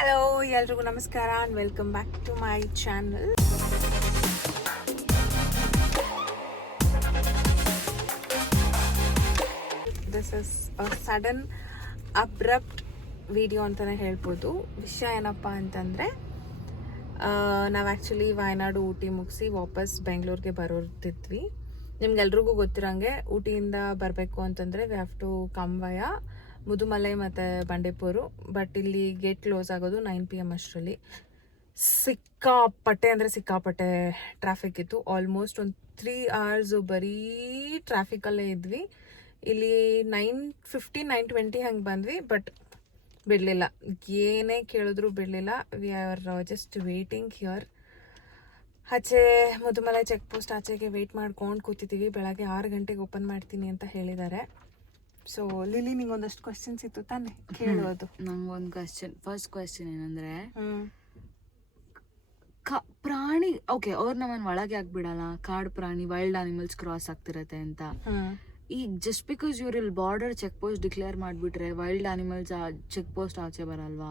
Hello, ಎಲ್ರಿಗೂ ನಮಸ್ಕಾರ and welcome back to my channel. This is a sudden abrupt video ಅಂತಲೇ ಹೇಳ್ಬೋದು. ವಿಷಯ ಏನಪ್ಪ ಅಂತಂದರೆ, ನಾವು ಆ್ಯಕ್ಚುಲಿ ವಾಯನಾಡು ಊಟಿ ಮುಗಿಸಿ ವಾಪಸ್ ಬೆಂಗಳೂರಿಗೆ ಬರೋದಿದ್ವಿ. ನಿಮ್ಗೆಲ್ರಿಗೂ ಗೊತ್ತಿರೋಂಗೆ ಊಟಿಯಿಂದ ಬರಬೇಕು ಅಂತಂದರೆ ವಿ ಹ್ಯಾವ್ ಟು ಕಮ್ ವಯ ಮುದುಮಲೈ ಮತ್ತು ಬಂಡೀಪುರು. ಬಟ್ ಇಲ್ಲಿ ಗೇಟ್ ಕ್ಲೋಸ್ ಆಗೋದು 9 PM ಅಷ್ಟರಲ್ಲಿ. ಸಿಕ್ಕಾಪಟ್ಟೆ ಅಂದರೆ ಸಿಕ್ಕಾಪಟ್ಟೆ ಟ್ರಾಫಿಕ್ ಇತ್ತು. ಆಲ್ಮೋಸ್ಟ್ ಒಂದು 3 hours ಬರೀ ಟ್ರಾಫಿಕಲ್ಲೇ ಇದ್ವಿ. ಇಲ್ಲಿ 9:15 9:20 ಹಂಗೆ ಬಂದ್ವಿ. ಬಟ್ ಬಿಡಲಿಲ್ಲ, ಏನೇ ಕೇಳಿದ್ರು ಬಿಡಲಿಲ್ಲ. V are just waiting here. ಆಚೆ ಮುದುಮಲೈ ಚೆಕ್ ಪೋಸ್ಟ್ ಆಚೆಗೆ ವೆಯ್ಟ್ ಮಾಡ್ಕೊಂಡು ಕೂತಿದ್ದೀವಿ. ಬೆಳಗ್ಗೆ 6 ಗಂಟೆಗೆ ಓಪನ್ ಮಾಡ್ತೀನಿ ಅಂತ ಹೇಳಿದ್ದಾರೆ. ಸೊ ಲಿಲಿ, ನಿಂಗೆ ಒಂದಷ್ಟು ಕ್ವಶನ್ಸ್ ಇತ್ತು ತಾನೆ, ಕೇಳೋದು. ನಂಗೆ ಒಂದು ಕ್ವಶನ್, ಫಸ್ಟ್ ಕ್ವಶನ್ ಏನಂದ್ರೆ, ಪ್ರಾಣಿ ಓಕೆ ಅವ್ರು ನಮ್ಮನ್ನ ಒಳಗೆ ಆಗ್ಬಿಡಲ್ಲ, ಕಾಡು ಪ್ರಾಣಿ ವೈಲ್ಡ್ ಅನಿಮಲ್ಸ್ ಕ್ರಾಸ್ ಆಗ್ತಿರತ್ತೆ ಅಂತ. ಈಗ ಜಸ್ಟ್ ಬಿಕಾಸ್ ಇವ್ರು ಇಲ್ಲಿ ಬಾರ್ಡರ್ ಚೆಕ್ ಪೋಸ್ಟ್ ಡಿಕ್ಲೇರ್ ಮಾಡ್ಬಿಟ್ರೆ ವೈಲ್ಡ್ ಅನಿಮಲ್ಸ್ ಚೆಕ್ ಪೋಸ್ಟ್ ಆಚೆ ಬರಲ್ವಾ?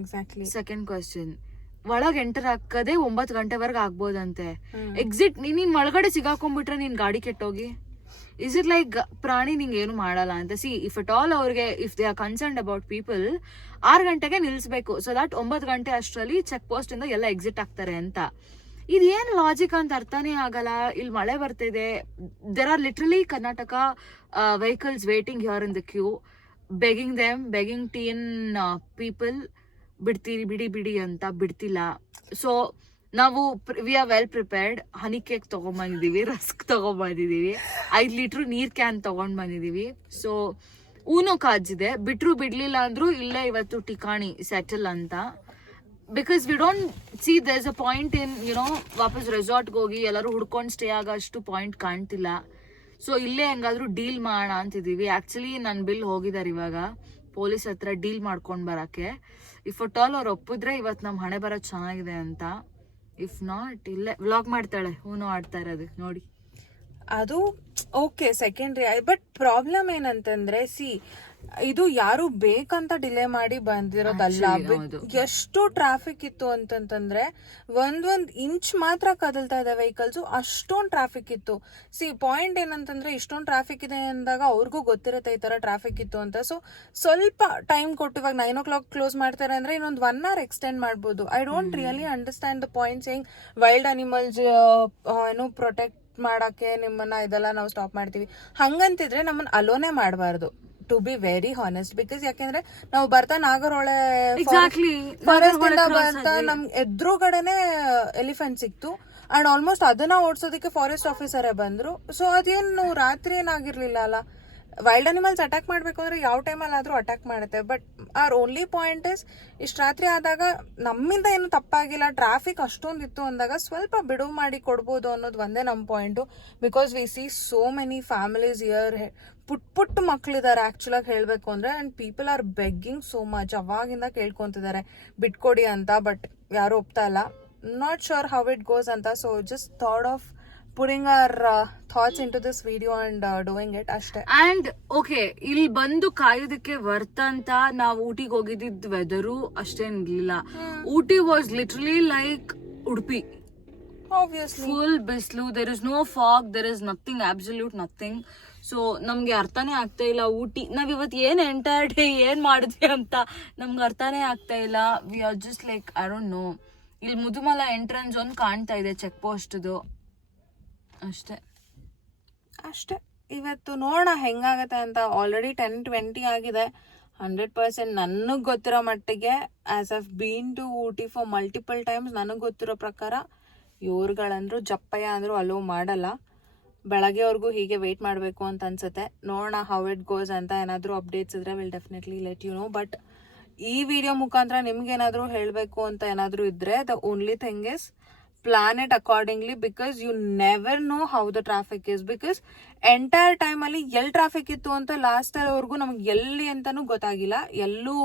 ಎಕ್ಸಾಕ್ಟ್ಲಿ. ಸೆಕೆಂಡ್ ಕ್ವಶನ್, ಒಳಗೆ ಎಂಟರ್ ಹಾಕದೆ 9 ಗಂಟೆವರೆಗೆ ಆಗ್ಬೋದಂತೆ. ಎಕ್ಸಿಟ್ ನೀನ್ ಒಳಗಡೆ ಸಿಗಾಕೊಂಡ್ಬಿಟ್ರೆ ನೀನ್ ಗಾಡಿ ಕೆಟ್ಟೋಗಿ, ಇಸ್ ಇಟ್ ಲೈಕ್ ಪ್ರಾಣಿ ನಿಂಗೆ ಏನು ಮಾಡಲ್ಲ ಅಂತ? ಸಿ ಇಫ್ ಅಟ್ ಆಲ್ ಅವ್ರಿಗೆ if they are concerned about people 6 ಗಂಟೆಗೆ ನಿಲ್ಸ್ಬೇಕು, ಸೊ ದಟ್ 9 ಗಂಟೆ ಅಷ್ಟರಲ್ಲಿ ಚೆಕ್ ಪೋಸ್ಟ್ ಇಂದ ಎಲ್ಲ ಎಕ್ಸಿಟ್ ಆಗ್ತಾರೆ ಅಂತ. ಇದೇನ್ ಲಾಜಿಕ್ ಅಂತ ಅರ್ಥನೇ ಆಗಲ್ಲ. ಇಲ್ಲಿ ಮಳೆ ಬರ್ತಿದೆ, there are literally Karnataka vehicles waiting here in the queue, begging teen people ಬಿಡ್ತೀರಿ ಬಿಡಿ ಅಂತ. ಬಿಡ್ತಿಲ್ಲ. ಸೊ ನಾವು we are well prepared. Honey cake ತಗೊಂಡ್ಬಂದಿದೀವಿ, ರಸ್ಕ್ ತಗೊಂಡ್ಬಂದಿದೀವಿ, 5 ಲೀಟ್ರ್ ನೀರ್ ಕ್ಯಾನ್ ತಗೊಂಡ್ ಬಂದಿದೀವಿ. ಸೊ ಊನೋ ಕಾಜಿದೆ, ಬಿಟ್ರು ಬಿಡ್ಲಿಲ್ಲ ಅಂದ್ರು ಇಲ್ಲೇ ಇವತ್ತು ಟಿಕಾಣಿ ಸೆಟಲ್ ಅಂತ. Because we don't see there's a point in ವಾಪಸ್ ರೆಸಾರ್ಟ್ಗೆ ಹೋಗಿ ಎಲ್ಲರೂ ಹುಡ್ಕೊಂಡು ಸ್ಟೇ ಆಗೋಷ್ಟು ಪಾಯಿಂಟ್ ಕಾಣ್ತಿಲ್ಲ. ಸೊ ಇಲ್ಲೇ ಹೆಂಗಾದ್ರೂ ಡೀಲ್ ಮಾಡೋಣ ಅಂತಿದೀವಿ. ಆಕ್ಚುಲಿ ನನ್ನ ಬಿಲ್ ಹೋಗಿದ್ದಾರೆ ಇವಾಗ ಪೊಲೀಸ್ ಹತ್ರ ಡೀಲ್ ಮಾಡ್ಕೊಂಡ್ ಬರಕ್ಕೆ. ಇಫ್ ಅಟ್ ಆಲ್ ಅವ್ರು ಒಪ್ಪಿದ್ರೆ ಇವತ್ತು ನಮ್ ಹಣೆ ಬರೋದು ಚೆನ್ನಾಗಿದೆ ಅಂತ. ಇಫ್ ನಾಟ್ ಇಲ್ಲೇ ವ್ಲಾಗ್ ಮಾಡ್ತಾಳೆ, ಹೂನು ಆಡ್ತಾ ಇರೋದು ನೋಡಿ. ಅದು ಓಕೆ, ಸೆಕೆಂಡ್ರಿ. ಬಟ್ ಪ್ರಾಬ್ಲಮ್ ಏನಂತಂದ್ರೆ, ಇದು ಯಾರು ಬೇಕಂತ ಡಿಲೇ ಮಾಡಿ ಬಂದಿರೋದಲ್ಲ. ಎಷ್ಟು ಟ್ರಾಫಿಕ್ ಇತ್ತು ಅಂತಂತಂದ್ರೆ ಒಂದ್ ಇಂಚ್ ಮಾತ್ರ ಕದಲ್ತಾ ಇದೆ ವೆಹಿಕಲ್ಸ್, ಅಷ್ಟೊಂದು ಟ್ರಾಫಿಕ್ ಇತ್ತು. ಪಾಯಿಂಟ್ ಏನಂತಂದ್ರೆ, ಇಷ್ಟೊಂದು ಟ್ರಾಫಿಕ್ ಇದೆ ಅಂದಾಗ ಅವ್ರಿಗೂ ಗೊತ್ತಿರುತ್ತೆ ಈ ತರ ಟ್ರಾಫಿಕ್ ಇತ್ತು ಅಂತ. ಸೊ ಸ್ವಲ್ಪ ಟೈಮ್ ಕೊಟ್ಟು, ಇವಾಗ 9 o'clock ಕ್ಲೋಸ್ ಮಾಡ್ತಾರೆ ಅಂದ್ರೆ ಇನ್ನೊಂದು 1 hour ಎಕ್ಸ್ಟೆಂಡ್ ಮಾಡ್ಬೋದು. I don't really understand the point saying wild animals protect ಮಾಡಕ್ಕೆ ನಿಮ್ಮನ್ನ ಇದೆಲ್ಲ ನಾವು ಸ್ಟಾಪ್ ಮಾಡ್ತೀವಿ. ಹಂಗಂತಿದ್ರೆ ನಮ್ಮನ್ನ ಅಲೋನೇ ಮಾಡಬಾರ್ದು, to be very honest. Because ಯಾಕೆಂದ್ರೆ ನಾವು ಬರ್ತಾ ನಾಗರಹೊಳೆ ಫಾರೆಸ್ಟ್ ಇಂದ ಬರ್ತಾ ನಮ್ ಎದುರುಗಡೆನೆ ಎಲಿಫೆಂಟ್ ಸಿಕ್ತು. ಅಂಡ್ ಆಲ್ಮೋಸ್ಟ್ ಅದನ್ನ ಓಡಿಸೋದಕ್ಕೆ ಫಾರೆಸ್ಟ್ ಆಫೀಸರೇ ಬಂದ್ರು. ಸೊ ಅದೇನು ರಾತ್ರಿ ಏನಾಗಿರ್ಲಿಲ್ಲ ಅಲ್ಲ. ವೈಲ್ಡ್ ಅನಿಮಲ್ಸ್ ಅಟ್ಯಾಕ್ ಮಾಡ್ಬೇಕು ಅಂದ್ರೆ ಯಾವ ಟೈಮಲ್ಲಿ ಆದ್ರೂ ಅಟ್ಯಾಕ್ ಮಾಡುತ್ತೆ. But are only point is, ಇಷ್ಟು ರಾತ್ರಿ ಆದಾಗ ನಮ್ಮಿಂದ ಏನು ತಪ್ಪಾಗಿಲ್ಲ, ಟ್ರಾಫಿಕ್ ಅಷ್ಟೊಂದಿತ್ತು ಅಂದಾಗ ಸ್ವಲ್ಪ ಬಿಡುವು ಮಾಡಿ ಕೊಡ್ಬೋದು ಅನ್ನೋದು ಒಂದೇ ನಮ್ಮ point. Because we see so many families year, ಪುಟ್ಟ ಮಕ್ಳಿದ್ದಾರೆ ಆಕ್ಚುಲಾಗಿ ಹೇಳಬೇಕು ಅಂದ್ರೆ. And people are begging so much, ಅವಾಗಿಂದ ಕೇಳ್ಕೊಂತಿದ್ದಾರೆ ಬಿಟ್ಕೊಡಿ ಅಂತ. ಬಟ್ ಯಾರು ಒಪ್ತಾ ಇಲ್ಲ. Not sure how it goes ಅಂತ. So just thought of putting our thoughts into this video and doing it ಅಷ್ಟೇ. ಅಂಡ್ ಓಕೆ, ಇಲ್ಲಿ ಬಂದು ಕಾಯೋದಕ್ಕೆ ವರ್ತ್ ಅಂತ ನಾವು ಊಟಿಗೆ ಹೋಗಿದ್ದ ವೆದರು ಅಷ್ಟೇನಿರ್ಲಿಲ್ಲ. Ooty was literally like Udupi, full ಬಿಸಿಲು. There is no fog, there is nothing, absolute nothing. So ನಮ್ಗೆ ಅರ್ಥನೇ ಆಗ್ತಾ ಇಲ್ಲ ಊಟಿ ನಾವ್ ಇವತ್ತು ಏನ್ ಎಂಟೈರ್ ಡೇ ಏನ್ ಮಾಡಿದ್ವಿ ಅಂತ ನಮ್ಗೆ ಅರ್ಥನೇ ಆಗ್ತಾ ಇಲ್ಲ. V are just like I don't no. ಇಲ್ಲಿ ಮುದುಮಲ ಎಂಟ್ರೆನ್ಸ್ ಒಂದು ಕಾಣ್ತಾ ಇದೆ ಚೆಕ್ ಪೋಸ್ಟ್ದು ಅಷ್ಟೇ. ಇವತ್ತು ನೋಡೋಣ ಹೆಂಗಾಗತ್ತೆ ಅಂತ. ಆಲ್ರೆಡಿ 10:20 ಆಗಿದೆ. 100% ನನಗೆ ಗೊತ್ತಿರೋ ಮಟ್ಟಿಗೆ, as have been to Ooty for multiple times, ನನಗೆ ಗೊತ್ತಿರೋ ಪ್ರಕಾರ ಇವ್ರುಗಳಂದ್ರು ಜಪ್ಪಯ್ಯ ಅಂದ್ರು ಅಲೋ ಮಾಡಲ್ಲ. ಬೆಳಗ್ಗೆವರೆಗೂ ಹೀಗೆ ವೆಯ್ಟ್ ಮಾಡಬೇಕು ಅಂತ ಅನ್ಸುತ್ತೆ. ನೋಡೋಣ ಹೌ ಇಟ್ ಗೋಸ್ ಅಂತ. ಏನಾದರೂ ಅಪ್ಡೇಟ್ಸ್ ಇದ್ರೆ will definitely let you know. But ಈ ವಿಡಿಯೋ ಮುಖಾಂತರ ನಿಮ್ಗೆ ಏನಾದರೂ ಹೇಳಬೇಕು ಅಂತ ಏನಾದರೂ ಇದ್ರೆ, the only thing is plan it accordingly, because you never know how the traffic is. Because entire time ಅಲ್ಲಿ ಎಲ್ಲಿ ಟ್ರಾಫಿಕ್ ಇತ್ತು ಅಂತ ಲಾಸ್ಟ್ ಅವರೆಗೂ ನಮ್ಗೆ ಎಲ್ಲಿ ಅಂತಾನು ಗೊತ್ತಾಗಿಲ್ಲ. ಎಲ್ಲೂ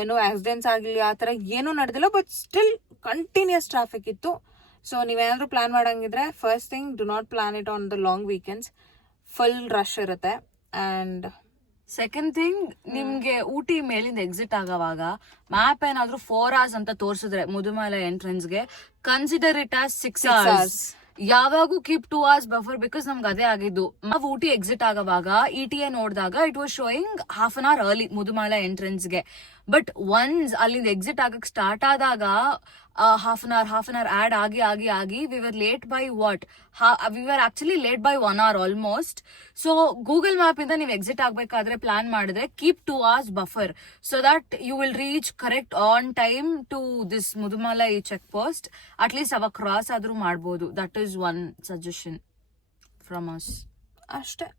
ಏನೋ ಆಕ್ಸಿಡೆಂಟ್ಸ್ ಆಗಲಿ ಆ ಥರ ಏನೂ ನಡೆದಿಲ್ಲ. ಬಟ್ ಸ್ಟಿಲ್ ಕಂಟಿನ್ಯೂಸ್ ಟ್ರಾಫಿಕ್ ಇತ್ತು. ಸೊ ನೀವೇನಾದ್ರೂ ಪ್ಲಾನ್ ಮಾಡಂಗಿದ್ರೆ, first thing, do not plan it on the long weekends. Full rush ಇರುತ್ತೆ. ಆ್ಯಂಡ್ ಸೆಕೆಂಡ್ ಥಿಂಗ್, ನಿಮ್ಗೆ ಊಟಿ ಮೇಲಿಂದ ಎಕ್ಸಿಟ್ ಆಗೋವಾಗ ಮ್ಯಾಪ್ ಏನಾದ್ರೂ 4 hours ಅಂತ ತೋರ್ಸಿದ್ರೆ ಮುದುಮಲೆ ಎಂಟ್ರೆನ್ಸ್ಗೆ, ಕನ್ಸಿಡರ್ ಇಟ್ ಆಸ್ 6 hours. ಯಾವಾಗೂ ಕೀಪ್ 2 hours ಬಫರ್, ಬಿಕಾಸ್ ನಮ್ಗೆ ಅದೇ ಆಗಿದ್ದು. ನಾವು ಊಟಿ ಎಕ್ಸಿಟ್ ಆಗೋವಾಗ ETA ನೋಡಿದಾಗ it was showing half an hour early Mudumalai ಎಂಟ್ರೆನ್ಸ್ಗೆ. ಬಟ್ ಒನ್ಸ್ ಅಲ್ಲಿಂದ ಎಕ್ಸಿಟ್ ಆಗಕ್ ಸ್ಟಾರ್ಟ್ ಆದಾಗ half an hour ಆಡ್ ಆಗಿ we were late by we were actually late by 1 hour almost. So Google map ಇಂದ ನೀವು exit ಆಗ್ಬೇಕಾದ್ರೆ plan ಮಾಡಿದ್ರೆ keep 2 hours ಬಫರ್, so that you will reach correct on time to this Mudumalai check post. At least ಅವಾಗ cross ಆದ್ರೂ ಮಾಡ್ಬೋದು. That is one suggestion from us. ಅಷ್ಟೇ.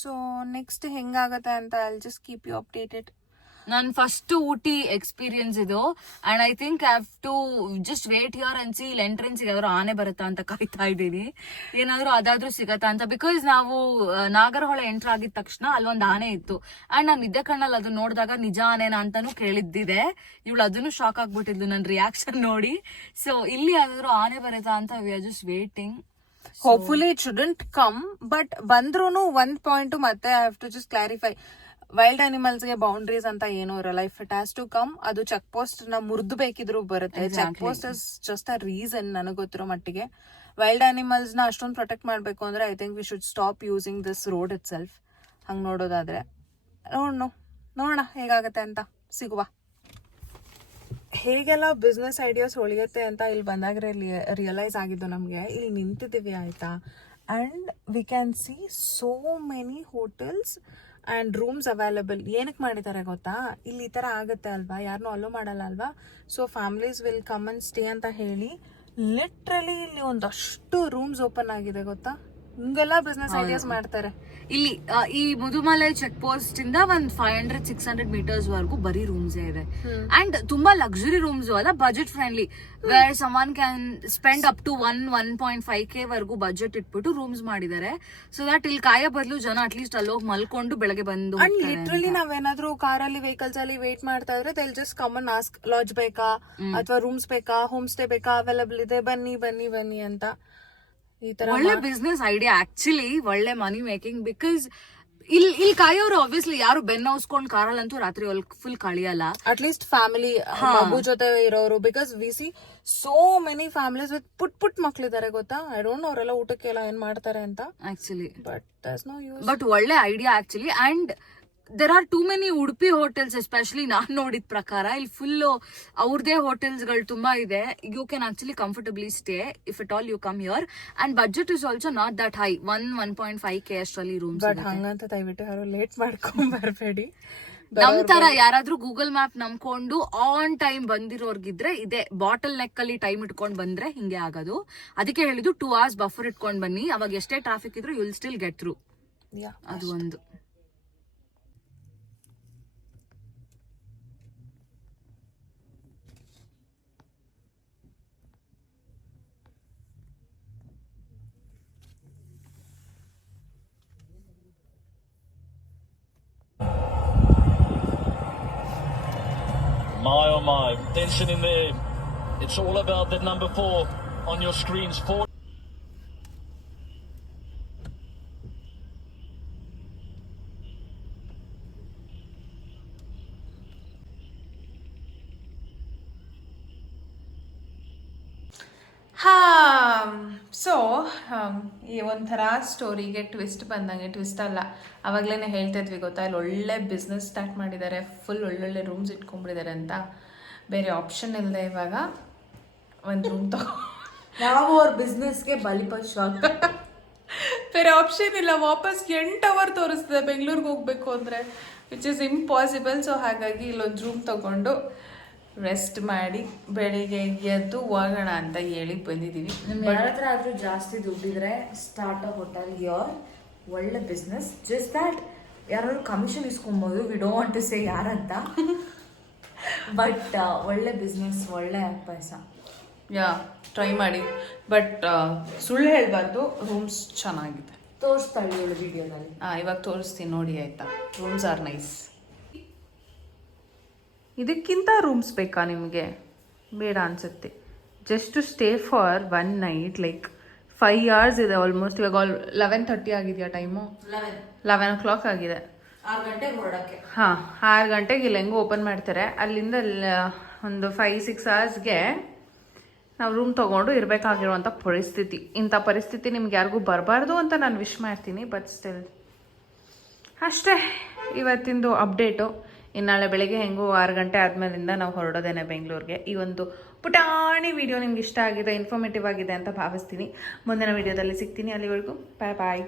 So next ಹೆಂಗಾಗತ್ತೆ ಅಂತ I just keep you updated. ನನ್ first Ooty experience ಇದು, and I think I have to just wait here and see ಇಲ್ಲಿ entrance ಯಾವ್ದಾದ್ರು ಆನೆ ಬರುತ್ತಾ ಅಂತ ಕಾಯ್ತಾ ಇದ್ದೀನಿ, ಏನಾದ್ರು ಅದಾದ್ರೂ ಸಿಗತ್ತಾ ಅಂತ. ಬಿಕಾಸ್ ನಾವು ನಾಗರಹೊಳೆ ಎಂಟರ್ ಆಗಿದ ತಕ್ಷಣ ಅಲ್ಲೊಂದು ಆನೆ ಇತ್ತು, ಅಂಡ್ ನಾನು ನಿದ್ದೆ ಕಣ್ಣಲ್ಲಿ ಅದನ್ನ ನೋಡಿದಾಗ ನಿಜ ಆನೆನಾ ಅಂತಾನು ಕೇಳಿದ್ದಿದೆ. ಇವಳು ಅದನ್ನು ಶಾಕ್ ಆಗ್ಬಿಟ್ಟಿದ್ಲು ನನ್ನ ರಿಯಾಕ್ಷನ್ ನೋಡಿ. ಸೊ ಇಲ್ಲಿ ಯಾವ್ದಾದ್ರು ಆನೆ ಬರುತ್ತಾ ಅಂತ we are just waiting. Hopefully it shouldn't come, but ಬಂದ್ರೂನು ಒಂದ್ ಪಾಯಿಂಟ್ ಮತ್ತೆ I have to just clarify. Wild animals ಗೆ ಬೌಂಡ್ರೀಸ್ ಅಂತ ಏನೂ ಇರಲ್ಲ. If it has to come, ಅದು ಚೆಕ್ ಪೋಸ್ಟ್ ನ ಮುರಿದು ಬೇಕಿದ್ರು ಬರುತ್ತೆ. Check post is just a reason ನನಗೆ ಗೊತ್ತಿರೋ ಮಟ್ಟಿಗೆ. ವೈಲ್ಡ್ ಅನಿಮಲ್ಸ್ ನ ಅಷ್ಟೊಂದು ಪ್ರೊಟೆಕ್ಟ್ ಮಾಡ್ಬೇಕು ಅಂದ್ರೆ I think we should stop using this road itself. ಹಂಗ್ ನೋಡೋದಾದ್ರೆ ನೋಡೋಣ ಹೇಗಾಗತ್ತೆ ಅಂತ. ಸಿಗುವ. ಹೇಗೆಲ್ಲ ಬಿಸ್ನೆಸ್ ಐಡಿಯಾಸ್ ಹೊಳಿಯುತ್ತೆ ಅಂತ ಇಲ್ಲಿ ಬಂದಾಗ ರಿಯಲೈಸ್ ಆಗಿದ್ದು ನಮ್ಗೆ. ಇಲ್ಲಿ ನಿಂತಿದ್ದೀವಿ ಆಯ್ತಾ, and we can see so many hotels and rooms available. ಏನಕ್ಕೆ ಮಾಡಿದ್ದಾರೆ ಗೊತ್ತಾ, ಇಲ್ಲಿ ಈ ತರ ಆಗುತ್ತೆ ಅಲ್ವಾ, ಯಾರನ್ನೂ ಅಲೋ ಮಾಡಲ್ಲ ಅಲ್ವಾ. So families will come and stay ಅಂತ ಹೇಳಿ ಲಿಟ್ರಲಿ ಇಲ್ಲಿ ಒಂದಷ್ಟು ರೂಮ್ಸ್ ಓಪನ್ ಆಗಿದೆ ಗೊತ್ತಾ. ಹಿಂಗೆಲ್ಲ ಬಿಸ್ನೆಸ್ ಐಡಿಯಾಸ್ ಮಾಡ್ತಾರೆ ಇಲ್ಲಿ. ಈ ಮುದುಮಲೈ ಚೆಕ್ ಪೋಸ್ಟ್ ಇಂದ ಒಂದ್ 500-600 meters ವರೆಗೂ ಬರೀ ರೂಮ್ಸ್ ಇದೆ. ಅಂಡ್ ತುಂಬಾ ಲಕ್ಸುರಿ ರೂಮ್ಸ್ ಅಲ್ಲ, budget friendly, where someone can spend up to 1.5K ವರೆಗೂ ಬಜೆಟ್ ಇಟ್ಬಿಟ್ಟು ರೂಮ್ಸ್ ಮಾಡಿದ್ದಾರೆ. ಸೊ ದಟ್ ಇಲ್ಲಿ ಕಾಯೋ ಬದಲು ಜನ ಅಟ್ಲೀಸ್ಟ್ ಅಲ್ಲೋಗಿ ಮಲ್ಕೊಂಡು ಬೆಳಗ್ಗೆ ಬಂದು. ಅಂಡ್ ಲಿಟ್ರಲಿ ನಾವೇನಾದ್ರೂ ಕಾರಲ್ಲಿ ವೆಹಿಕಲ್ಸ್ ಅಲ್ಲಿ ವೇಟ್ ಮಾಡ್ತಾ ಇದ್ರೆ they'll just come and ask, lodge ಬೇಕಾ ಅಥವಾ ರೂಮ್ಸ್ ಬೇಕಾ, ಹೋಮ್ ಸ್ಟೇ ಬೇಕಾ, ಅವೈಲಬಲ್ ಇದೆ, ಬನ್ನಿ ಅಂತ. ಒಳ್ಳೆ ಬಿಸ್ನೆಸ್ ಐಡಿಯಾ ಆಕ್ಚುಲಿ, ಒಳ್ಳೆ ಮನಿ ಮೇಕಿಂಗ್. ಬಿಕಾಸ್ ಇಲ್ಲಿ ಕಾಯೋರು ಆಬ್ವಿಯಸ್ಲಿ ಯಾರು ಬೆನ್ನ ಹೌಸ್ಕೊಂಡ್ ಕಾರಲ್ಲಂತೂ ರಾತ್ರಿ ಫುಲ್ ಕಳಿಯಲ್ಲ. ಅಟ್ಲೀಸ್ಟ್ ಫ್ಯಾಮಿಲಿ ಮಗು ಜೊತೆ ಇರೋರು, because we see so many families with ಪುಟ್ ಮಕ್ಳಿದ್ದಾರೆ ಗೊತ್ತಾ. ಐ ಡೋಂಟ್ ನೋ ಅವರೆಲ್ಲ ಊಟಕ್ಕೆಲ್ಲ ಏನ್ ಮಾಡ್ತಾರೆ ಅಂತ ಆಕ್ಚುಲಿ. ಬಟ್ ಒಳ್ಳೆ idea actually. And there are too many Udupi hotels, especially ನಾನ್ ನೋಡಿದ ಪ್ರಕಾರ ಇಲ್ಲಿ ಫುಲ್ ಅವ್ರದೇ ಹೋಟೆಲ್ಸ್ ಗಳು ತುಂಬಾ ಇದೆ. You can actually comfortably stay if it all you come here. And budget is also not that high, 1.5K ಅಷ್ಟರಲ್ಲಿ ರೂಮ್ಸ್. ಬಟ್ ಹಂಗಂತ ದಯವಿಟ್ಟು ಯಾರು ಲೇಟ್ ಮಾಡ್ಕೊಂಡ್ ಬರ್ಬೇಡಿ. ನಮ್ ತರ ಯಾರಾದ್ರೂ ಗೂಗಲ್ ಮ್ಯಾಪ್ ನಂಬ್ಕೊಂಡು ಆನ್ ಟೈಮ್ ಬಂದಿರೋರ್ಗಿದ್ರೆ ಇದೆ. ಬಾಟಲ್ ನೆಕ್ ಅಲ್ಲಿ ಟೈಮ್ ಇಟ್ಕೊಂಡ್ ಬಂದ್ರೆ ಹಿಂಗೆ ಆಗೋದು. ಅದಕ್ಕೆ ಹೇಳಿದ್ದು 2 hours ಬಫರ್ ಇಟ್ಕೊಂಡ್ ಬನ್ನಿ, ಅವಾಗ ಎಷ್ಟೇ ಟ್ರಾಫಿಕ್ ಇದ್ರು you will still get through. ಅದು ಒಂದು. My oh my, tension in there. It's all about that number 4 on your screens. 4. So ಈ ಒಂಥರ ಸ್ಟೋರಿಗೆ ಟ್ವಿಸ್ಟ್ ಬಂದಂಗೆ, ಟ್ವಿಸ್ಟ್ ಅಲ್ಲ, ಅವಾಗಲೇ ಹೇಳ್ತಾ ಇದ್ವಿ ಗೊತ್ತಾ, ಇಲ್ಲಿ ಒಳ್ಳೆ ಬಿಸ್ನೆಸ್ ಸ್ಟಾರ್ಟ್ ಮಾಡಿದ್ದಾರೆ, ಫುಲ್ ಒಳ್ಳೊಳ್ಳೆ ರೂಮ್ಸ್ ಇಟ್ಕೊಂಡ್ಬಿಟ್ಟಿದ್ದಾರೆ ಅಂತ. ಬೇರೆ ಆಪ್ಷನ್ ಇಲ್ಲದೆ ಇವಾಗ ಒಂದು ರೂಮ್ ನಾವು ಅವ್ರ ಬಿಸ್ನೆಸ್ಗೆ ಬಲಿಪಶು. ಬೇರೆ ಆಪ್ಷನ್ ಇಲ್ಲ. ವಾಪಸ್ 8 hour ತೋರಿಸ್ತದೆ ಬೆಂಗಳೂರಿಗೆ ಹೋಗ್ಬೇಕು ಅಂದರೆ, ವಿಚ್ ಇಸ್ ಇಂಪಾಸಿಬಲ್. ಸೊ ಹಾಗಾಗಿ ಇಲ್ಲೊಂದು ರೂಮ್ ತಗೊಂಡು ರೆಸ್ಟ್ ಮಾಡಿ ಬೆಳಿಗ್ಗೆ ಎದ್ದು ಹೋಗೋಣ ಅಂತ ಹೇಳಿ ಬಂದಿದ್ದೀವಿ. ನಿಮ್ಮ ಹತ್ರ ಆದ್ರೂ ಜಾಸ್ತಿ ದುಡ್ಡಿದ್ರೆ ಸ್ಟಾರ್ಟ್ ಅ ಹೋಟೆಲ್ ಹಿಯರ್, ಒಳ್ಳೆ ಬಿಸ್ನೆಸ್. ಜಸ್ಟ್ ದ್ಯಾಟ್ ಯಾರಾದ್ರು ಕಮಿಷನ್ ಇಸ್ಕೊಬೋದು, we don't want to say ಯಾರಂತ. ಬಟ್ ಒಳ್ಳೆ ಬಿಸ್ನೆಸ್, ಒಳ್ಳೆ ಪೈಸ. ಟ್ರೈ ಮಾಡಿ, ಬಟ್ ಸುಳ್ಳು ಹೇಳಬಾರ್ದು, ರೂಮ್ಸ್ ಚೆನ್ನಾಗಿದೆ. ತೋರಿಸ್ತಾಳೆ ವಿಡಿಯೋದಲ್ಲಿ. ಇವಾಗ ತೋರಿಸ್ತೀನಿ ನೋಡಿ ಆಯ್ತಾ. Rooms are nice. ಇದಕ್ಕಿಂತ ರೂಮ್ಸ್ ಬೇಕಾ ನಿಮಗೆ? ಬೇಡ ಅನಿಸುತ್ತೆ. Just to stay for 1 night, like 5 hours ಇದೆ ಆಲ್ಮೋಸ್ಟ್. ಇವಾಗ 11:30 ಆಗಿದೆಯಾ ಟೈಮು? 11 o'clock ಆಗಿದೆ. 6 ಗಂಟೆಗೆ ಹೊರಡಕ್ಕೆ. ಹಾಂ 6 ಗಂಟೆಗೆ ಇಲ್ಲಿ ಹೆಂಗೂ ಓಪನ್ ಮಾಡ್ತಾರೆ, ಅಲ್ಲಿಂದ ಒಂದು 5-6 ಅವರ್ಸ್ಗೆ ನಾವು ರೂಮ್ ತೊಗೊಂಡು ಇರಬೇಕಾಗಿರುವಂಥ ಪರಿಸ್ಥಿತಿ. ಇಂಥ ಪರಿಸ್ಥಿತಿ ನಿಮ್ಗೆ ಯಾರಿಗೂ ಬರಬಾರ್ದು ಅಂತ ನಾನು ವಿಶ್ ಮಾಡ್ತೀನಿ. ಬಟ್ ಸ್ಟಿಲ್ ಅಷ್ಟೇ ಇವತ್ತಿಂದು ಅಪ್ಡೇಟು. ನಾಳೆ ಬೆಳಗ್ಗೆ ಹೆಂಗೂ 6 ಗಂಟೆ ಆದಮೇಲಿಂದ ನಾವು ಹೊರಡೋದೇನೆ ಬೆಂಗಳೂರಿಗೆ. ಈ ಒಂದು ಪುಟಾಣಿ ವಿಡಿಯೋ ನಿಮ್ಗೆ ಇಷ್ಟ ಆಗಿದೆ, ಇನ್ಫಾರ್ಮೇಟಿವ್ ಆಗಿದೆ ಅಂತ ಭಾವಿಸ್ತೀನಿ. ಮುಂದಿನ ವಿಡಿಯೋದಲ್ಲಿ ಸಿಗ್ತೀನಿ. ಅಲ್ಲಿವರೆಗೂ ಬಾಯ್ ಬಾಯ್.